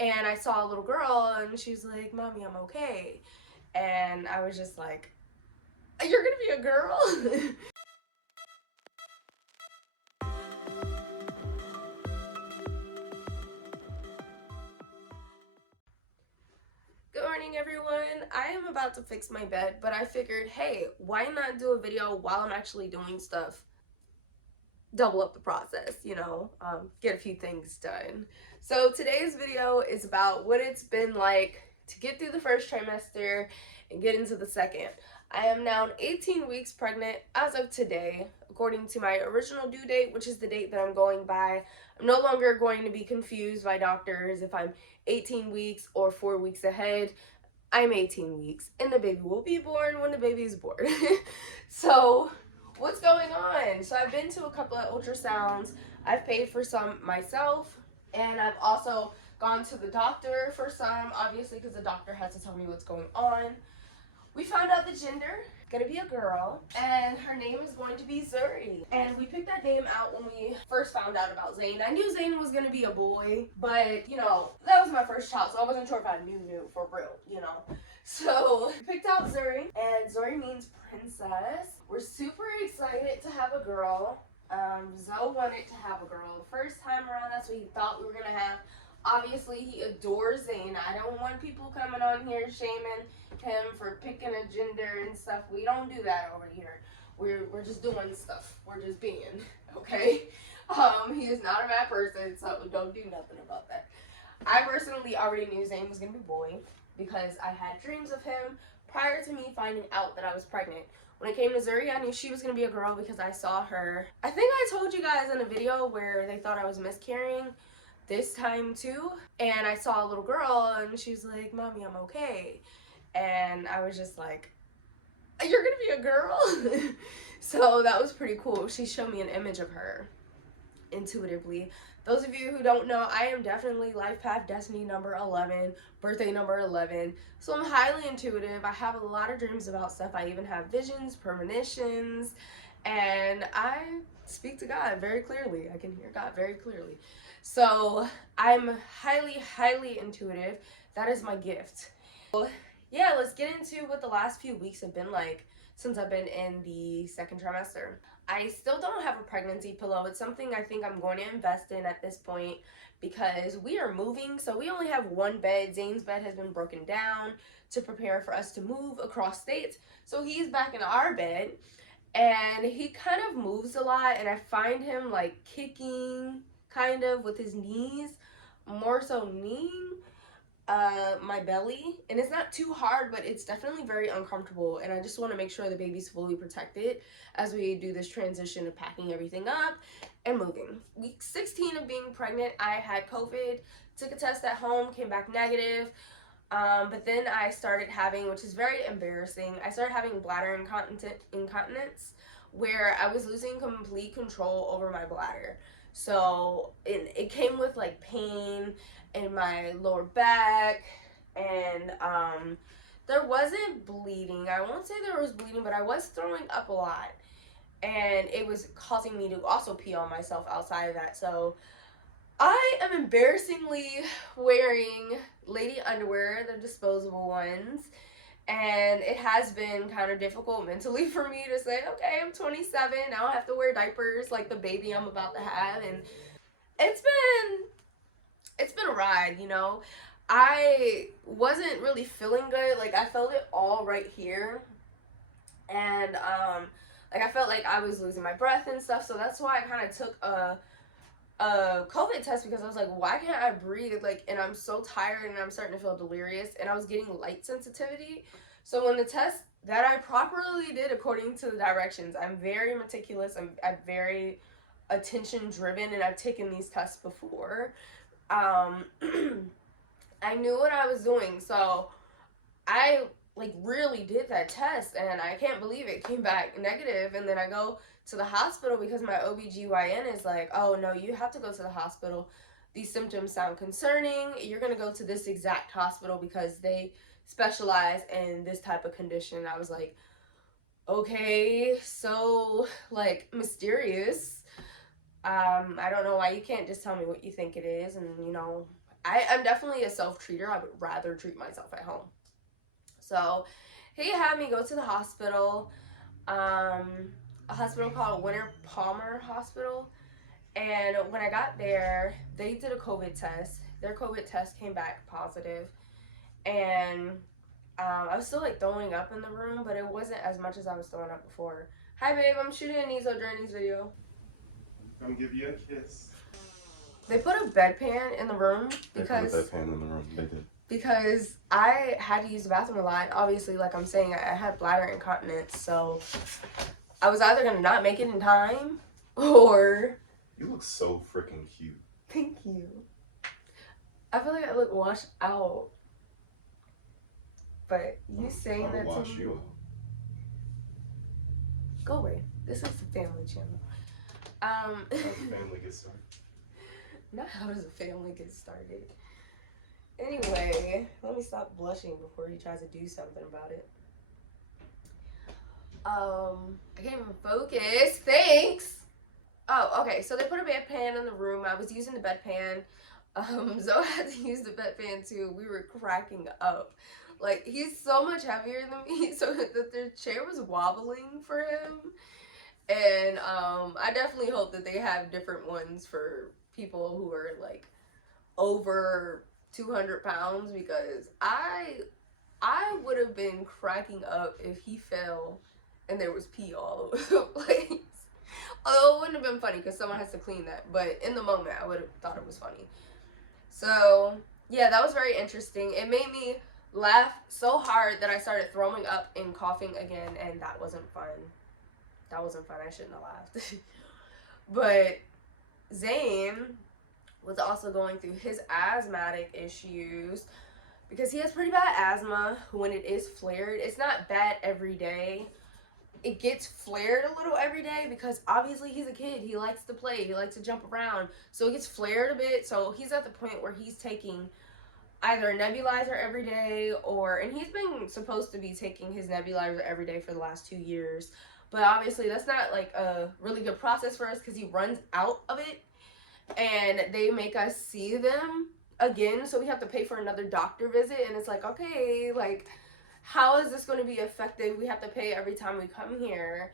And I saw a little girl and she's like, "Mommy, I'm okay." And I was just like, "You're gonna be a girl?" Good morning, everyone. I am about to fix my bed, but I figured, hey, why not do a video while I'm actually doing stuff? Double up the process, get a few things done. So today's video is about what it's been like to get through the first trimester and get into the second. I am now 18 weeks pregnant as of today, according to my original due date, which is the date that I'm going by. I'm no longer going to be confused by doctors if I'm 18 weeks or 4 weeks ahead. I'm 18 weeks and the baby will be born when the baby is born. So what's going on? So I've been to a couple of ultrasounds. I've paid for some myself, and I've also gone to the doctor for some, obviously, because the doctor has to tell me what's going on. We found out the gender, gonna be a girl, and her name is going to be Zuri. And we picked that name out when we first found out about Zane. I knew Zane was gonna be a boy, but that was my first child, so I wasn't sure if I knew for real. So we picked out Zuri, and Zuri means princess. We're super excited to have a girl. Zoe wanted to have a girl the first time around. That's what he thought we were gonna have. Obviously, he adores Zane. I don't want people coming on here shaming him for picking a gender and stuff. We don't do that over here. We're just doing stuff. We're just being, okay? He is not a bad person, so don't do nothing about that. I personally already knew Zane was gonna be boy because I had dreams of him prior to me finding out that I was pregnant. When it came to Zuri, I knew she was gonna be a girl because I saw her. I think I told you guys in a video where they thought I was miscarrying this time too, and I saw a little girl and she's like, "Mommy, I'm okay." And I was just like, "You're gonna be a girl?" So that was pretty cool. She showed me an image of her intuitively. Those of you who don't know, I am definitely life path destiny number 11, birthday number 11. So I'm highly intuitive. I have a lot of dreams about stuff. I even have visions, premonitions, and I speak to God very clearly. I can hear God very clearly. So I'm highly intuitive. That is my gift. So, yeah, let's get into what the last few weeks have been like since I've been in the second trimester. I still don't have a pregnancy pillow. It's something I think I'm going to invest in at this point because we are moving, so we only have one bed. Zane's bed has been broken down to prepare for us to move across states. So he's back in our bed and he kind of moves a lot, and I find him like kicking kind of with his knees, more so kneeing my belly, and it's not too hard, but it's definitely very uncomfortable, and I just want to make sure the baby's fully protected as we do this transition of packing everything up and moving. Week 16 of being pregnant, I had COVID, took a test at home, came back negative, but then I started having, which is very embarrassing, I started having bladder incontinence where I was losing complete control over my bladder. So it came with like pain in my lower back, and there wasn't bleeding. I won't say there was bleeding, but I was throwing up a lot, and it was causing me to also pee on myself outside of that. So I am embarrassingly wearing lady underwear, the disposable ones, and it has been kind of difficult mentally for me to say, okay, I'm 27, I don't have to wear diapers like the baby I'm about to have, and it's been a ride. I wasn't really feeling good. Like I felt it all right here, and like I felt like I was losing my breath and stuff. So that's why I kind of took a COVID test, because I was like, why can't I breathe? Like, and I'm so tired and I'm starting to feel delirious, and I was getting light sensitivity. So when the test that I properly did according to the directions, I'm very meticulous. I'm very attention driven, and I've taken these tests before. I knew what I was doing, so I like really did that test, and I can't believe it came back negative. And then I go to the hospital because my OBGYN is like, "Oh no, you have to go to the hospital. These symptoms sound concerning. You're gonna go to this exact hospital because they specialize in this type of condition." I was like, okay, so like mysterious. I don't know why you can't just tell me what you think it is, and I'm definitely a self-treater. I would rather treat myself at home. So he had me go to the hospital, a hospital called Winter Palmer Hospital. And when I got there, they did a COVID test. Their COVID test came back positive. And I was still like throwing up in the room, but it wasn't as much as I was throwing up before. Hi, babe. I'm shooting a NezoJourneys video. Come give you a kiss. They put a bedpan in the room because they put a bedpan in the room. They did. Because I had to use the bathroom a lot. Obviously, like I'm saying, I had bladder incontinence, so I was either gonna not make it in time, or. You look so freaking cute. Thank you. I feel like I look washed out. But you saying that wash to me. You out. Go away. This is the family channel. How does the family get started? Not how does a family get started. Anyway, let me stop blushing before he tries to do something about it. I can't even focus. Thanks. Oh, okay. So they put a bedpan in the room. I was using the bedpan. Zoe had to use the bedpan too. We were cracking up. Like, he's so much heavier than me, so that the chair was wobbling for him. And I definitely hope that they have different ones for people who are like over 200 pounds, because I would have been cracking up if he fell and there was pee all over the place. Although it wouldn't have been funny because someone has to clean that, but in the moment I would have thought it was funny. So yeah, that was very interesting. It made me laugh so hard that I started throwing up and coughing again, and that wasn't fun. That wasn't fun. I shouldn't have laughed. But Zane was also going through his asthmatic issues because he has pretty bad asthma when it is flared. It's not bad every day. It gets flared a little every day because obviously he's a kid. He likes to play. He likes to jump around. So it gets flared a bit. So he's at the point where he's taking either a nebulizer every day and he's been supposed to be taking his nebulizer every day for the last 2 years. But obviously that's not like a really good process for us because he runs out of it and they make us see them again. So we have to pay for another doctor visit, and it's like, okay, like, how is this going to be effective? We have to pay every time we come here.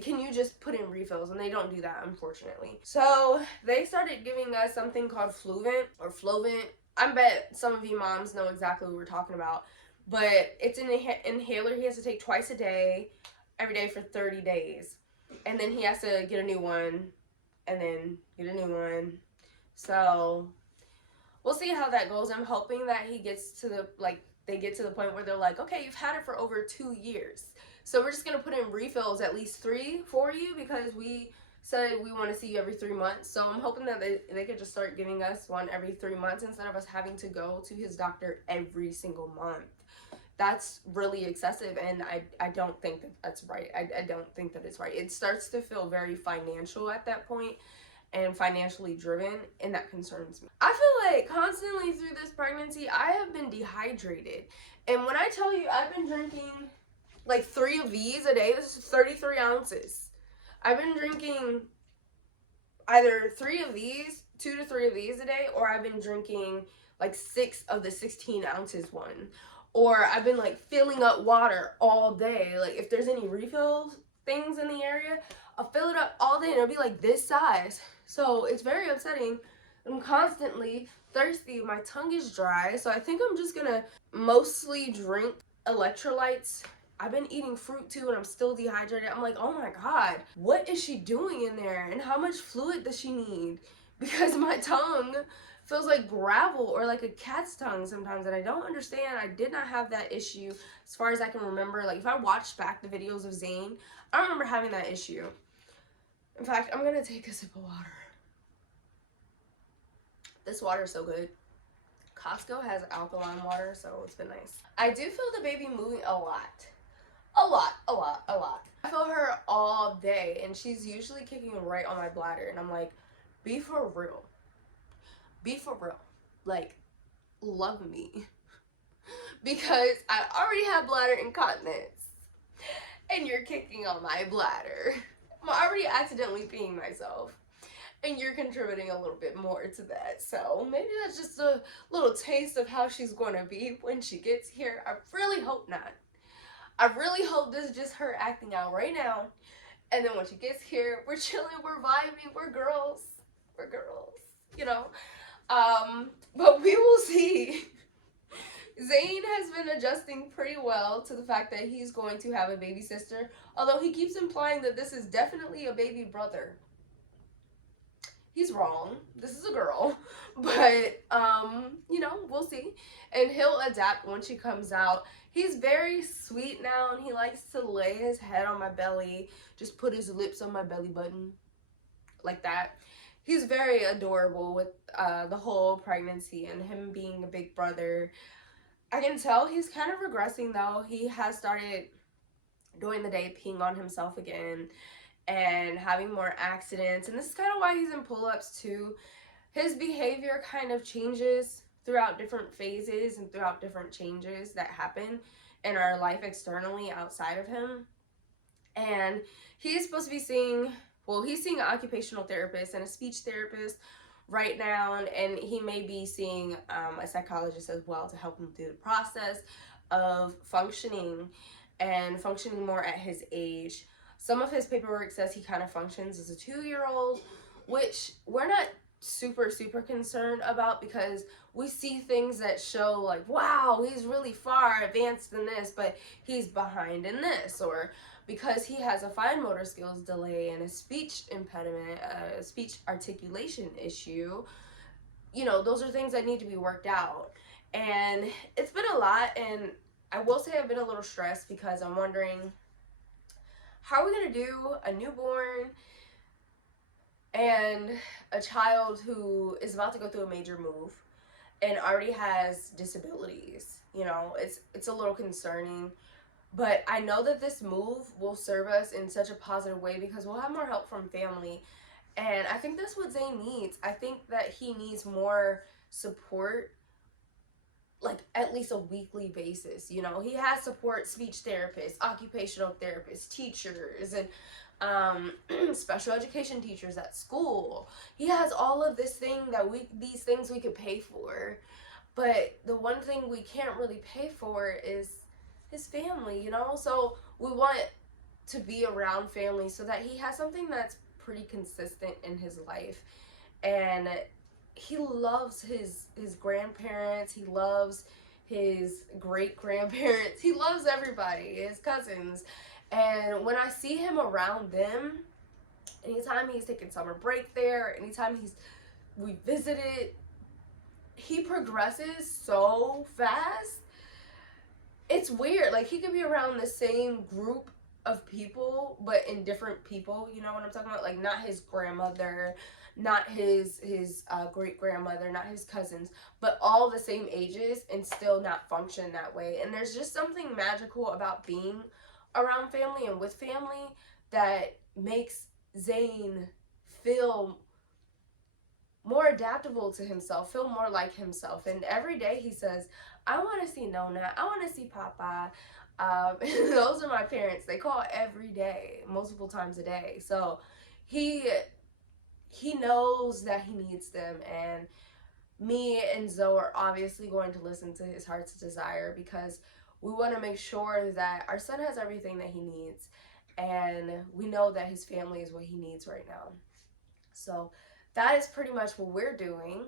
Can you just put in refills? And they don't do that, unfortunately. So they started giving us something called Fluent or Flovent. I bet some of you moms know exactly what we're talking about. But it's an inhaler he has to take twice a day, every day for 30 days. And then he has to get a new one, and then get a new one. So we'll see how that goes. I'm hoping that he gets to the, they get to the point where they're like, okay, you've had it for over 2 years. So we're just going to put in refills, at least 3 for you, because we said we want to see you every 3 months. So I'm hoping that they could just start giving us one every 3 months instead of us having to go to his doctor every single month. That's really excessive, and I don't think that that's right. I don't think that it's right. It starts to feel very financial at that point and financially driven, and that concerns me. I feel like constantly through this pregnancy, I have been dehydrated. And when I tell you I've been drinking like 3 of these a day, this is 33 ounces. I've been drinking either 3 of these, 2 to 3 of these a day, or I've been drinking like 6 of the 16 ounces one. Or I've been like filling up water all day. Like if there's any refill things in the area, I'll fill it up all day and it'll be like this size. So it's very upsetting. I'm constantly thirsty. My tongue is dry. So I think I'm just gonna mostly drink electrolytes. I've been eating fruit too and I'm still dehydrated. I'm like, oh my God, what is she doing in there? And how much fluid does she need? Because my tongue feels like gravel or like a cat's tongue sometimes, and I don't understand. I did not have that issue as far as I can remember. Like if I watched back the videos of Zane, I don't remember having that issue. In fact, I'm gonna take a sip of water. This water is so good. Costco has alkaline water, so it's been nice. I do feel the baby moving a lot. A lot. I feel her all day, and she's usually kicking right on my bladder, and I'm like, be for real. Be for real. Like, love me. Because I already have bladder incontinence, and you're kicking on my bladder. I'm already accidentally peeing myself. and you're contributing a little bit more to that. So maybe that's just a little taste of how she's going to be when she gets here. I really hope not. I really hope this is just her acting out right now. And then when she gets here, we're chilling, we're vibing, we're girls. We're girls, you know. But we will see. Zayn has been adjusting pretty well to the fact that he's going to have a baby sister, although he keeps implying that this is definitely a baby brother. He's wrong. This is a girl. But, you know, we'll see. And he'll adapt when she comes out. He's very sweet now, and he likes to lay his head on my belly, just put his lips on my belly button, like that. He's very adorable with the whole pregnancy and him being a big brother. I can tell he's kind of regressing, though. He has started during the day peeing on himself again and having more accidents. And this is kind of why he's in pull-ups, too. His behavior kind of changes throughout different phases and throughout different changes that happen in our life externally outside of him. And he's supposed to be seeing, well, he's seeing an occupational therapist and a speech therapist right now, and he may be seeing a psychologist as well to help him through the process of functioning and functioning more at his age. Some of his paperwork says he kind of functions as a 2-year-old, which we're not super concerned about, because we see things that show like, wow, he's really far advanced in this, but he's behind in this, or because he has a fine motor skills delay and a speech impediment, a speech articulation issue. You know, those are things that need to be worked out. And it's been a lot, and I will say I've been a little stressed because I'm wondering, how are we going to do a newborn and a child who is about to go through a major move and already has disabilities? You know, it's a little concerning. But I know that this move will serve us in such a positive way because we'll have more help from family. And I think that's what Zayn needs. I think that he needs more support, like at least a weekly basis. You know, he has support, speech therapists, occupational therapists, teachers, and special education teachers at school. He has all of these things we could pay for. But the one thing we can't really pay for is his family, you know? So we want to be around family so that he has something that's pretty consistent in his life. And he loves his grandparents, he loves his great-grandparents, he loves everybody, his cousins. And when I see him around them, anytime he's taking summer break there, anytime we visited, he progresses so fast. It's weird. Like, he could be around the same group of people, but in different people. You know what I'm talking about? Like, not his grandmother, not his great-grandmother, not his cousins, but all the same ages and still not function that way. And there's just something magical about being around family and with family that makes Zayn feel more adaptable to himself, feel more like himself. And every day he says, I want to see Nona, I want to see Papa. Those are my parents. They call every day, multiple times a day. So he knows that he needs them, and me and Zoe are obviously going to listen to his heart's desire, because we want to make sure that our son has everything that he needs, and we know that his family is what he needs right now. So that is pretty much what we're doing.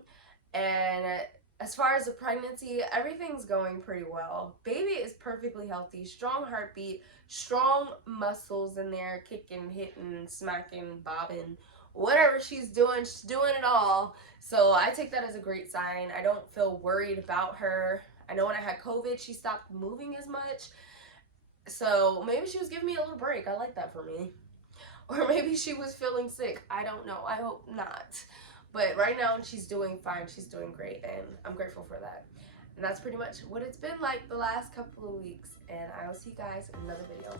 And as far as the pregnancy, everything's going pretty well. Baby is perfectly healthy, strong heartbeat, strong muscles in there, kicking, hitting, smacking, bobbing, whatever she's doing it all. So I take that as a great sign. I don't feel worried about her. I know when I had COVID, she stopped moving as much. So maybe she was giving me a little break. I like that for me. Or maybe she was feeling sick. I don't know. I hope not. But right now, she's doing fine. She's doing great, and I'm grateful for that. And that's pretty much what it's been like the last couple of weeks. And I will see you guys in another video.